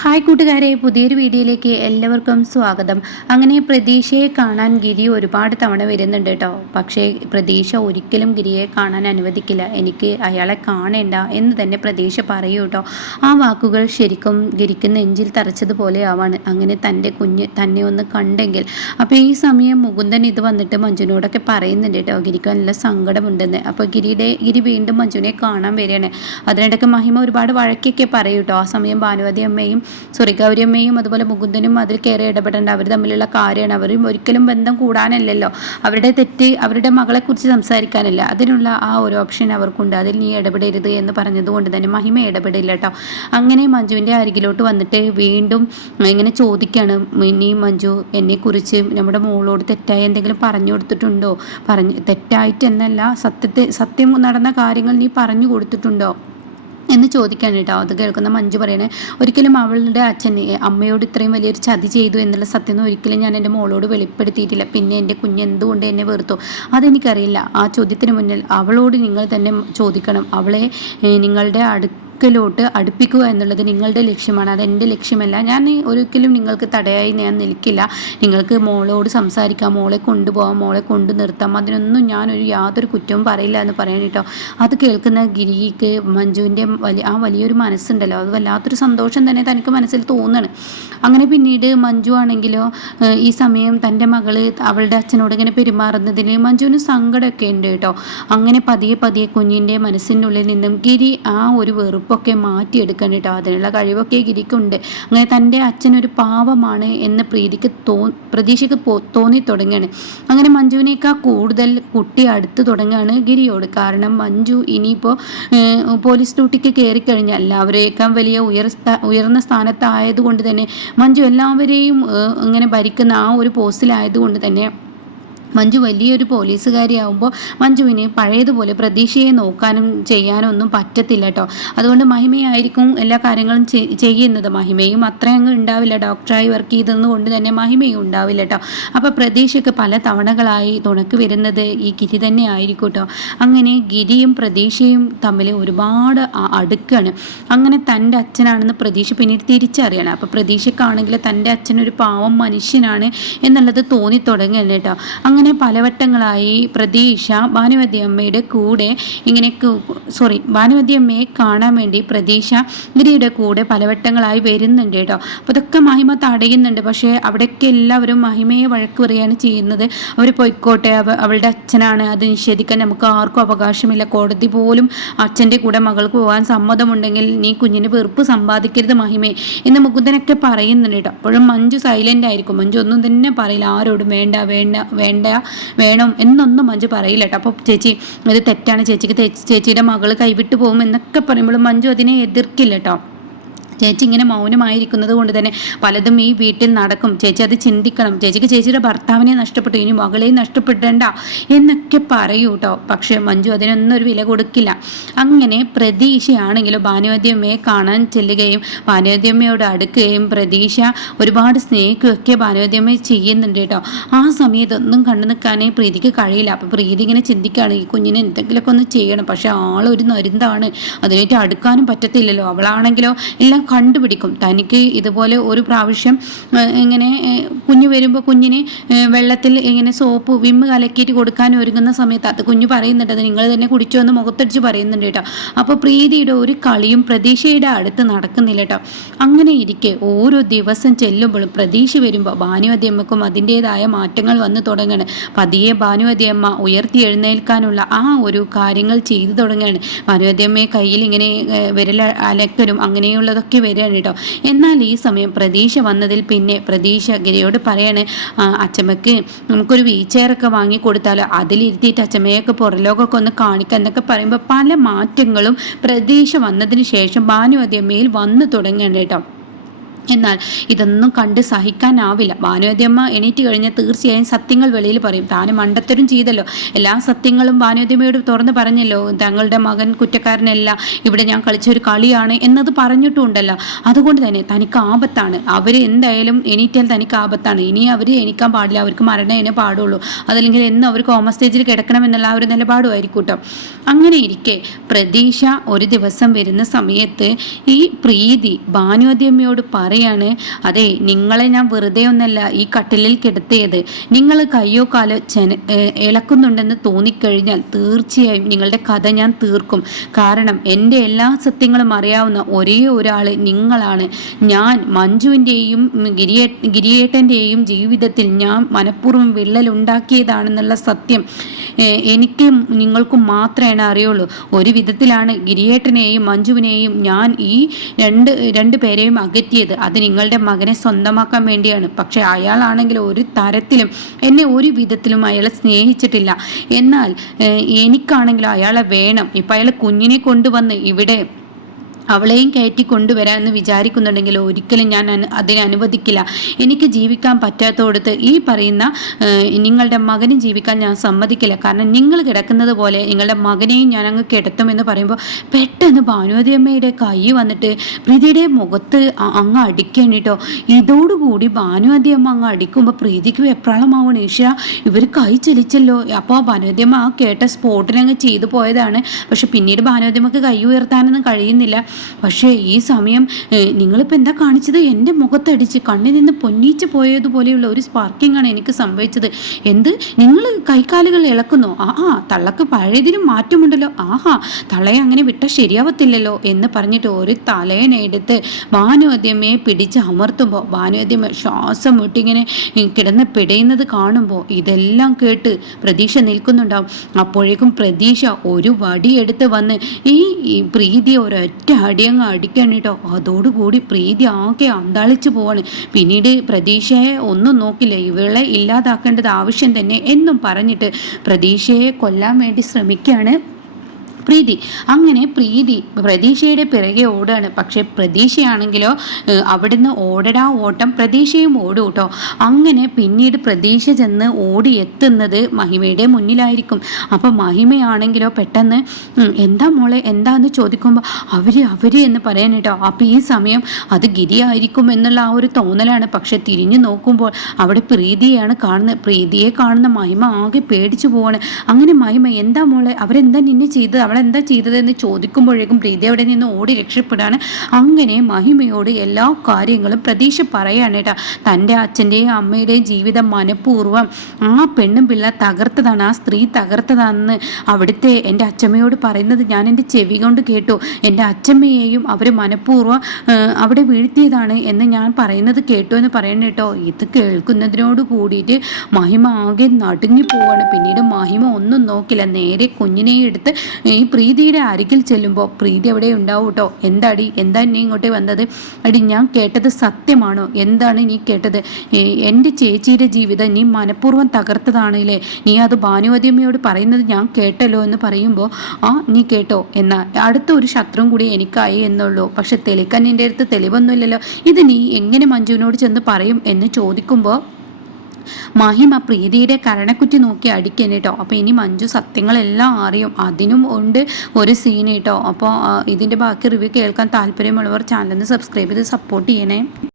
Hi കൂട്ടുകാരെ പുതിയൊരു വീഡിയോയിലേക്ക് എല്ലാവർക്കും സ്വാഗതം. അങ്ങനെ പ്രതീക്ഷയെ കാണാൻ ഗിരി ഒരുപാട് തവണ വരുന്നുണ്ട് കേട്ടോ. പക്ഷേ പ്രതീക്ഷ ഒരിക്കലും ഗിരിയെ കാണാൻ അനുവദിക്കില്ല. എനിക്ക് അയാളെ കാണേണ്ട എന്ന് തന്നെ പ്രതീക്ഷ പറയൂ കേട്ടോ. ആ വാക്കുകൾ ശരിക്കും ഗിരിക്ക് നെഞ്ചിൽ തറച്ചതുപോലെ ആവാണ്. അങ്ങനെ തന്റെ കുഞ്ഞ് തന്നെ ഒന്ന് കണ്ടെങ്കിൽ. അപ്പോൾ ഈ സമയം മുകുന്ദൻ ഇത് വന്നിട്ട് മഞ്ജുനോടൊക്കെ പറയുന്നുണ്ട് കേട്ടോ. ഗിരിക്ക് നല്ല സങ്കടമുണ്ടെന്ന്. അപ്പോൾ ഗിരിയുടെ ഗിരി വീണ്ടും മഞ്ജുനെ കാണാൻ വരികയാണ്. അതിനിടയ്ക്ക് മഹിമ ഒരുപാട് വഴക്കൊക്കെ പറയൂ കേട്ടോ. ആ സമയം ഭാനുവതി അമ്മയും സോറി ഗൗരിയമ്മയും അതുപോലെ മുകുന്ദനും അതിൽ കയറി ഇടപെടേണ്ട. അവർ തമ്മിലുള്ള കാര്യമാണ്. അവർ ഒരിക്കലും ബന്ധം കൂടാനല്ലല്ലോ. അവരുടെ തെറ്റ് അവരുടെ മകളെക്കുറിച്ച് സംസാരിക്കാനല്ല. അതിനുള്ള ആ ഒരു ഓപ്ഷൻ അവർക്കുണ്ട്. അതിൽ നീ ഇടപെടരുത് എന്ന് പറഞ്ഞതുകൊണ്ട് തന്നെ മഹിമ ഇടപെടില്ല കേട്ടോ. അങ്ങനെ മഞ്ജുവിന്റെ അരികിലോട്ട് വന്നിട്ട് വീണ്ടും ഇങ്ങനെ ചോദിക്കുകയാണ് ഇനി മഞ്ജു എന്നെക്കുറിച്ച് നമ്മുടെ മോളോട് തെറ്റായി എന്തെങ്കിലും പറഞ്ഞു കൊടുത്തിട്ടുണ്ടോ? പറഞ്ഞു തെറ്റായിട്ട് എന്നല്ല സത്യത്തെ സത്യം നടന്ന കാര്യങ്ങൾ നീ പറഞ്ഞു കൊടുത്തിട്ടുണ്ടോ? എന്ന് ചോദിക്കാണ് കേട്ടോ. അത് കേൾക്കുന്ന മഞ്ജു പറയണേ ഒരിക്കലും അവളുടെ അച്ഛൻ അമ്മയോട് ഇത്രയും വലിയൊരു ചതി ചെയ്തു എന്നുള്ള സത്യം ഒരിക്കലും ഞാൻ എന്റെ മോളോട് വെളിപ്പെടുത്തിയിട്ടില്ല. പിന്നെ എന്റെ കുഞ്ഞ് എന്തുകൊണ്ട് എന്നെ വെറുത്തു? അതെനിക്കറിയില്ല. ആ ചോദ്യത്തിന് മുന്നിൽ അവളോട് നിങ്ങൾ തന്നെ ചോദിക്കണം. അവളെ നിങ്ങളുടെ അടുത്ത് ഒരിക്കലോട്ട് അടുപ്പിക്കുക എന്നുള്ളത് നിങ്ങളുടെ ലക്ഷ്യമാണ്. അത് എന്റെ ലക്ഷ്യമല്ല. ഞാൻ ഒരിക്കലും നിങ്ങൾക്ക് തടയായി ഞാൻ നിൽക്കില്ല. നിങ്ങൾക്ക് മോളോട് സംസാരിക്കാം. മോളെ കൊണ്ടുപോകാം മോളെ കൊണ്ടു നിർത്താം. അതിനൊന്നും ഞാനൊരു യാതൊരു കുറ്റവും പറയില്ല എന്ന് പറയാൻ കേട്ടോ. അത് കേൾക്കുന്ന ഗിരിക്ക് മഞ്ജുവിന്റെ വലിയ ആ വലിയൊരു മനസ്സുണ്ടല്ലോ. അത് വല്ലാത്തൊരു സന്തോഷം തന്നെ തനിക്ക് മനസ്സിൽ തോന്നുകയാണ് അങ്ങനെ പിന്നീട് മഞ്ജു ആണെങ്കിലോ ഈ സമയം തന്റെ മകൾ അവളുടെ അച്ഛനോട് ഇങ്ങനെ പെരുമാറുന്നതിന് മഞ്ജുവിന് സങ്കടമൊക്കെ ഉണ്ട് കേട്ടോ. അങ്ങനെ പതിയെ പതിയെ കുഞ്ഞിന്റെ മനസ്സിന്റെ ഉള്ളിൽ നിന്നും ഗിരി ആ ഒരു വെറുപ്പ് കഴിവൊക്കെ മാറ്റിയെടുക്കണം കേട്ടോ അതിനുള്ള കഴിവൊക്കെ ഗിരിക്കുണ്ട് അങ്ങനെ തന്റെ അച്ഛനൊരു പാവമാണ് എന്ന് പ്രീതിക്ക് തോ പ്രതീക്ഷയ്ക്ക് തോന്നി തുടങ്ങുകയാണ്. അങ്ങനെ മഞ്ജുവിനേക്കാൾ കൂടുതൽ കുട്ടി അടുത്ത് തുടങ്ങുകയാണ് ഗിരിയോട്. കാരണം മഞ്ജു ഇനിയിപ്പോൾ പോലീസ് ഡ്യൂട്ടിക്ക് കയറിക്കഴിഞ്ഞാൽ എല്ലാവരേക്കാൾ വലിയ ഉയർ ഉയർന്ന സ്ഥാനത്തായതുകൊണ്ട് തന്നെ മഞ്ജു എല്ലാവരെയും ഇങ്ങനെ ഭരിക്കുന്ന ആ ഒരു പോസ്റ്റിലായതുകൊണ്ട് തന്നെ മഞ്ജു വലിയൊരു പോലീസുകാരിയാവുമ്പോൾ മഞ്ജുവിന് പഴയതുപോലെ പ്രതീക്ഷയെ നോക്കാനും ചെയ്യാനും ഒന്നും പറ്റത്തില്ല കേട്ടോ അതുകൊണ്ട് മഹിമയായിരിക്കും എല്ലാ കാര്യങ്ങളും ചെയ്യുന്നത്. മഹിമയും അത്രയും അങ്ങ് ഉണ്ടാവില്ല. ഡോക്ടറായി വർക്ക് ചെയ്തതെന്ന് കൊണ്ട് തന്നെ മഹിമയും ഉണ്ടാവില്ല കേട്ടോ അപ്പോൾ പ്രതീക്ഷയ്ക്ക് പല തവണകളായി തുണക്ക് വരുന്നത് ഈ ഗിരി തന്നെ ആയിരിക്കും കേട്ടോ അങ്ങനെ ഗിരിയും പ്രതീക്ഷയും തമ്മിൽ ഒരുപാട് അടുക്കാണ്. അങ്ങനെ തന്റെ അച്ഛനാണെന്ന് പ്രതീക്ഷ പിന്നീട് തിരിച്ചറിയണം. അപ്പോൾ പ്രതീക്ഷക്കാണെങ്കിൽ തന്റെ അച്ഛനൊരു പാവം മനുഷ്യനാണ് എന്നുള്ളത് തോന്നി തുടങ്ങുകയാണ് കേട്ടോ അങ്ങനെ അങ്ങനെ പലവട്ടങ്ങളായി പ്രതീക്ഷ ഭാനുവതി അമ്മയുടെ കൂടെ ഇങ്ങനെ സോറി ഭാനുവതി അമ്മയെ കാണാൻ വേണ്ടി പ്രതീക്ഷ ഗിരിയുടെ കൂടെ പലവട്ടങ്ങളായി വരുന്നുണ്ട് കേട്ടോ. അപ്പോൾ അതൊക്കെ മഹിമ തടയുന്നുണ്ട്. പക്ഷേ അവിടെയൊക്കെ എല്ലാവരും മഹിമയെ വഴക്ക് പറയുകയാണ് ചെയ്യുന്നത്. അവർ പൊയ്ക്കോട്ടെ അവളുടെ അച്ഛനാണ്. അത് നിഷേധിക്കാൻ നമുക്ക് ആർക്കും അവകാശമില്ല. കോടതി പോലും അച്ഛന്റെ കൂടെ മകൾക്ക് പോകാൻ സമ്മതമുണ്ടെങ്കിൽ നീ കുഞ്ഞിന് വെറുപ്പ് സമ്പാദിക്കരുത് മഹിമേ എന്ന് മുകുന്ദനൊക്കെ പറയുന്നുണ്ട് കേട്ടോ. അപ്പോഴും മഞ്ജു സൈലന്റ് ആയിരിക്കും. മഞ്ജു ഒന്നും തന്നെ പറയില്ല. ആരോടും വേണ്ട വേണ്ട വേണ്ട വേണം എന്നൊന്നും മഞ്ജു പറയില്ല കേട്ടോ. അപ്പോൾ ചേച്ചി ഇത് തെറ്റാണ് ചേച്ചിക്ക് ചേച്ചിയുടെ മകൾ കൈവിട്ട് പോകും എന്നൊക്കെ പറയുമ്പോൾ മഞ്ജു അതിനെ എതിർക്കില്ല കേട്ടോ. ചേച്ചി ഇങ്ങനെ മൗനമായിരിക്കുന്നത് കൊണ്ട് തന്നെ പലതും ഈ വീട്ടിൽ നടക്കും. ചേച്ചി അത് ചിന്തിക്കണം. ചേച്ചിക്ക് ചേച്ചിയുടെ ഭർത്താവിനെ നഷ്ടപ്പെട്ടു. ഇനി മകളെയും നഷ്ടപ്പെടേണ്ട എന്നൊക്കെ പറയൂ കേട്ടോ പക്ഷേ മഞ്ജു അതിനൊന്നും ഒരു വില കൊടുക്കില്ല. അങ്ങനെ പ്രതീക്ഷയാണെങ്കിലും ഭാനുവദ്യമ്മയെ കാണാൻ ചെല്ലുകയും ഭാനുവദ്യമ്മയോട് അടുക്കുകയും പ്രതീക്ഷ ഒരുപാട് സ്നേഹിക്കുകയൊക്കെ ഭാനുവദ്യമ്മയെ ചെയ്യുന്നുണ്ട് കേട്ടോ ആ സമയത്തൊന്നും കണ്ടു നിൽക്കാനേ പ്രീതിക്ക് കഴിയില്ല. അപ്പോൾ പ്രീതി ഇങ്ങനെ ചിന്തിക്കുകയാണ്. ഈ കുഞ്ഞിനെ എന്തെങ്കിലുമൊക്കെ ഒന്ന് ചെയ്യണം. പക്ഷേ ആളൊരു നരുന്താണ്. അതിനായിട്ട് അടുക്കാനും പറ്റത്തില്ലല്ലോ. അവളാണെങ്കിലോ എല്ലാം കണ്ടുപിടിക്കും. തനിക്ക് ഇതുപോലെ ഒരു പ്രാവശ്യം ഇങ്ങനെ കുഞ്ഞ് വരുമ്പോൾ കുഞ്ഞിന് വെള്ളത്തിൽ ഇങ്ങനെ സോപ്പ് വിമ്മ് കലക്കിയിട്ട് കൊടുക്കാൻ ഒരുങ്ങുന്ന സമയത്ത് അത് കുഞ്ഞ് പറയുന്നുണ്ട് അത് നിങ്ങൾ തന്നെ കുടിച്ചു എന്ന് മുഖത്തടിച്ച് പറയുന്നുണ്ട് കേട്ടോ. അപ്പോൾ പ്രീതിയുടെ ഒരു കളിയും പ്രതീക്ഷയുടെ അടുത്ത് നടക്കുന്നില്ല കേട്ടോ. അങ്ങനെ ഇരിക്കെ ഓരോ ദിവസം ചെല്ലുമ്പോഴും പ്രതീക്ഷ വരുമ്പോൾ ഭാനുവതി അമ്മക്കും അതിന്റെതായ മാറ്റങ്ങൾ വന്ന് തുടങ്ങുകയാണ് പതിയെ ഭാനുവതി അമ്മ ഉയർത്തി എഴുന്നേൽക്കാനുള്ള ആ ഒരു കാര്യങ്ങൾ ചെയ്തു തുടങ്ങുകയാണ് ഭാനുവതി അമ്മയെ കയ്യിൽ ഇങ്ങനെ വിരൽ അലക്കലും അങ്ങനെയുള്ളതൊക്കെ വരികയാണ് കേട്ടോ. എന്നാൽ ഈ സമയം പ്രതീക്ഷ വന്നതിൽ പിന്നെ പ്രതീക്ഷ ഗിരിയോട് പറയാണ് അച്ചമ്മക്ക് നമുക്കൊരു വീൽ ചെയറൊക്കെ വാങ്ങി കൊടുത്താലോ? അതിലിരുത്തിയിട്ട് അച്ചമ്മയൊക്കെ പുറലോകമൊക്കെ ഒന്ന് കാണിക്കുക എന്നൊക്കെ പറയുമ്പോൾ പല മാറ്റങ്ങളും പ്രതീക്ഷ വന്നതിന് ശേഷം ഭാനുവതി അമ്മയിൽ വന്നു തുടങ്ങുകയാണ് കേട്ടോ. എന്നാൽ ഇതൊന്നും കണ്ട് സഹിക്കാനാവില്ല. ഭാനുവതിയമ്മ എണീറ്റ് കഴിഞ്ഞാൽ തീർച്ചയായും സത്യങ്ങൾ വെളിയിൽ പറയും. താനും മണ്ടത്തരും ചെയ്തല്ലോ. എല്ലാ സത്യങ്ങളും ഭാനുവതിയമ്മയോട് തുറന്ന് പറഞ്ഞല്ലോ. തങ്ങളുടെ മകൻ കുറ്റക്കാരനല്ല. ഇവിടെ ഞാൻ കളിച്ച ഒരു കളിയാണ് എന്നത് പറഞ്ഞിട്ടുണ്ടല്ലോ. അതുകൊണ്ട് തന്നെ തനിക്ക് ആപത്താണ്. അവർ എന്തായാലും എണീറ്റാൽ തനിക്ക് ആപത്താണ്. ഇനി അവർ എണീക്കാൻ പാടില്ല. അവർക്ക് മരണേനെ പാടുള്ളൂ. അതല്ലെങ്കിൽ എന്നും അവർ കോമ സ്റ്റേജിൽ കിടക്കണം എന്നുള്ള ആ ഒരു നിലപാടുമായിരിക്കും കേട്ടോ അങ്ങനെ ഇരിക്കെ പ്രതീക്ഷ ഒരു ദിവസം വരുന്ന സമയത്ത് ഈ പ്രീതി ഭാനുവതിയമ്മയോട് പറ പറയാണ് അതെ നിങ്ങളെ ഞാൻ വെറുതെ ഒന്നല്ല ഈ കട്ടിലിൽ കിടത്തിയത്. നിങ്ങൾ കയ്യോ കാലോ ചെന ഇളക്കുന്നുണ്ടെന്ന് തോന്നിക്കഴിഞ്ഞാൽ തീർച്ചയായും നിങ്ങളുടെ കഥ ഞാൻ തീർക്കും. കാരണം എന്റെ എല്ലാ സത്യങ്ങളും അറിയാവുന്ന ഒരേ ഒരാൾ നിങ്ങളാണ്. ഞാൻ മഞ്ജുവിന്റെയും ഗിരിയേ ഗിരിയേട്ടന്റെയും ജീവിതത്തിൽ ഞാൻ മനഃപൂർവം വിള്ളലുണ്ടാക്കിയതാണെന്നുള്ള സത്യം എനിക്ക് നിങ്ങൾക്കും മാത്രമേ അറിയുള്ളൂ. ഒരു വിധത്തിലാണ് ഗിരിയേട്ടനെയും മഞ്ജുവിനെയും ഞാൻ ഈ രണ്ട് രണ്ട് പേരെയും അകറ്റിയത്. അത് നിങ്ങളുടെ മകനെ സ്വന്തമാക്കാൻ വേണ്ടിയാണ്. പക്ഷെ അയാളാണെങ്കിൽ ഒരു തരത്തിലും എന്നെ ഒരു വിധത്തിലും അയാളെ സ്നേഹിച്ചിട്ടില്ല. എന്നാൽ എനിക്കാണെങ്കിലും അയാളെ വേണം. ഇപ്പം അയാൾ കുഞ്ഞിനെ കൊണ്ടുവന്ന് ഇവിടെ അവളെയും കയറ്റി കൊണ്ടുവരാമെന്ന് വിചാരിക്കുന്നുണ്ടെങ്കിൽ ഒരിക്കലും ഞാൻ അതിനെ അനുവദിക്കില്ല. എനിക്ക് ജീവിക്കാൻ പറ്റാത്തോടത്ത് ഈ പറയുന്ന നിങ്ങളുടെ മകനും ജീവിക്കാൻ ഞാൻ സമ്മതിക്കില്ല. കാരണം നിങ്ങൾ കിടക്കുന്നത് പോലെ നിങ്ങളുടെ മകനെയും ഞാൻ അങ്ങ് കിടത്തുമെന്ന് പറയുമ്പോൾ പെട്ടെന്ന് ഭാനുവതിയമ്മയുടെ കൈ വന്നിട്ട് പ്രീതിയുടെ മുഖത്ത് അങ്ങ് അടിക്കണിട്ടോ ഇതോടുകൂടി ഭാനുവതിയമ്മ അങ്ങ് അടിക്കുമ്പോൾ പ്രീതിക്ക് വെപ്രാളമാവണം ഈശ്വര ഇവർ കൈ ചലിച്ചല്ലോ. അപ്പോൾ ഭാനുവതിയമ്മ ആ കേട്ട സ്പോട്ടിനങ്ങ് ചെയ്തു പോയതാണ്. പക്ഷെ പിന്നീട് ഭാനുവതിയമ്മക്ക് കൈ ഉയർത്താനൊന്നും കഴിയുന്നില്ല. പക്ഷേ ഈ സമയം നിങ്ങളിപ്പോൾ എന്താ കാണിച്ചത്? എന്റെ മുഖത്തടിച്ച് കണ്ണിൽ നിന്ന് പൊന്നീച്ച് പോയതുപോലെയുള്ള ഒരു സ്പാർക്കിംഗ് ആണ് എനിക്ക് സംഭവിച്ചത്. എന്ത്? നിങ്ങൾ കൈക്കാലുകൾ ആ ആ തള്ളക്ക് പഴയതിനും മാറ്റമുണ്ടല്ലോ. ആഹാ തള്ളയെ അങ്ങനെ വിട്ട ശരിയാവത്തില്ലല്ലോ എന്ന് പറഞ്ഞിട്ട് ഒരു തലേനെടുത്ത് ഭാനുവദ്യമയെ പിടിച്ച് അമർത്തുമ്പോൾ ഭാനുവദ്യമ ശ്വാസം മുട്ടിങ്ങനെ കിടന്ന് പിടയുന്നത് കാണുമ്പോൾ ഇതെല്ലാം കേട്ട് പ്രതീക്ഷ നിൽക്കുന്നുണ്ടാവും. അപ്പോഴേക്കും പ്രതീക്ഷ ഒരു വടിയെടുത്ത് വന്ന് ഈ പ്രീതി ഒരൊറ്റ അടിയങ്ങ് അടിക്കണം കേട്ടോ. അതോടുകൂടി പ്രീതി ആകെ അന്താളിച്ചു പോവാണ്. പിന്നീട് പ്രതീക്ഷയെ ഒന്നും നോക്കില്ല. ഇവളെ ഇല്ലാതാക്കേണ്ടത് ആവശ്യം തന്നെ എന്നും പറഞ്ഞിട്ട് പ്രതീക്ഷയെ കൊല്ലാൻ വേണ്ടി ശ്രമിക്കുകയാണ്. പ്രീതി. അങ്ങനെ പ്രീതി പ്രതീക്ഷയുടെ പിറകെ ഓടുകയാണ്. പക്ഷേ പ്രതീക്ഷയാണെങ്കിലോ അവിടുന്ന് ഓടടാ ഓട്ടം പ്രതീക്ഷയും ഓടും കേട്ടോ. അങ്ങനെ പിന്നീട് പ്രതീക്ഷ ചെന്ന് ഓടി എത്തുന്നത് മഹിമയുടെ മുന്നിലായിരിക്കും. അപ്പോൾ മഹിമയാണെങ്കിലോ പെട്ടെന്ന് എന്താ മോളെ എന്താന്ന് ചോദിക്കുമ്പോൾ അവർ അവർ എന്ന് പറയാൻ കേട്ടോ. അപ്പോൾ ഈ സമയം അത് ഗിരിയായിരിക്കും എന്നുള്ള ആ ഒരു തോന്നലാണ്. പക്ഷെ തിരിഞ്ഞു നോക്കുമ്പോൾ അവിടെ പ്രീതിയാണ് കാണുന്നത്. പ്രീതിയെ കാണുന്ന മഹിമ ആകെ പേടിച്ചു പോവാണ്. അങ്ങനെ മഹിമ എന്താ മോളെ അവരെന്താ നിന്നെ ചെയ്തത്? അവളെന്താ ചെയ്തതെന്ന് ചോദിക്കുമ്പോഴേക്കും പ്രീതി അവിടെ നിന്ന് ഓടി രക്ഷപ്പെടാണ്. അങ്ങനെ മഹിമയോട് എല്ലാ കാര്യങ്ങളും പ്രതീക്ഷ പറയാണ് കേട്ടോ തന്റെ അച്ഛന്റെയും അമ്മയുടെയും ജീവിതം മനഃപൂർവം ആ പെണ്ണും പിള്ള തകർത്തതാണ്. ആ സ്ത്രീ തകർത്തതാണെന്ന് അവിടുത്തെ എന്റെ അച്ഛമ്മയോട് പറയുന്നത് ഞാൻ എന്റെ ചെവി കൊണ്ട് കേട്ടു. എന്റെ അച്ഛമ്മയെയും അവർ മനഃപൂർവം അവിടെ വീഴ്ത്തിയതാണ് എന്ന് ഞാൻ പറയുന്നത് കേട്ടു എന്ന് പറയണ കേട്ടോ ഇത് കേൾക്കുന്നതിനോട് കൂടിയിട്ട് മഹിമ ആകെ നടുങ്ങി പോവാണ്. പിന്നീട് മഹിമ ഒന്നും നോക്കില്ല. നേരെ കുഞ്ഞിനെ എടുത്ത് ഈ ഈ പ്രീതിയുടെ അരികിൽ ചെല്ലുമ്പോൾ പ്രീതി എവിടെ ഉണ്ടാവും കേട്ടോ എന്താടി? എന്താ നീ ഇങ്ങോട്ടേ വന്നത്? അടി ഞാൻ കേട്ടത് സത്യമാണോ? എന്താണ് നീ കേട്ടത്? എന്റെ ചേച്ചിയുടെ ജീവിതം നീ മനഃപൂർവം തകർത്തതാണല്ലേ? നീ അത് ഭാനുവതിയമ്മയോട് പറയുന്നത് ഞാൻ കേട്ടല്ലോ എന്ന് പറയുമ്പോൾ ആ നീ കേട്ടോ? എന്നാൽ അടുത്ത ഒരു ശത്രുവും കൂടി എനിക്കായി എന്നുള്ളൂ. പക്ഷെ തെളിക്കാൻ എന്റെ അടുത്ത് തെളിവൊന്നുമില്ലല്ലോ. ഇത് നീ എങ്ങനെ മഞ്ജുവിനോട് ചെന്ന് പറയും എന്ന് ചോദിക്കുമ്പോൾ മഹിമ പ്രീതിയുടെ കരണക്കുറ്റി നോക്കി അടിക്കാൻ കേട്ടോ അപ്പോൾ ഇനി മഞ്ജു സത്യങ്ങളെല്ലാം അറിയും. അതിനും ഉണ്ട് ഒരു സീൻ കേട്ടോ അപ്പോൾ ഇതിന്റെ ബാക്കി റിവ്യൂ കേൾക്കാൻ താല്പര്യമുള്ളവർ ചാനലിന് സബ്സ്ക്രൈബ് ചെയ്ത് സപ്പോർട്ട് ചെയ്യണേ.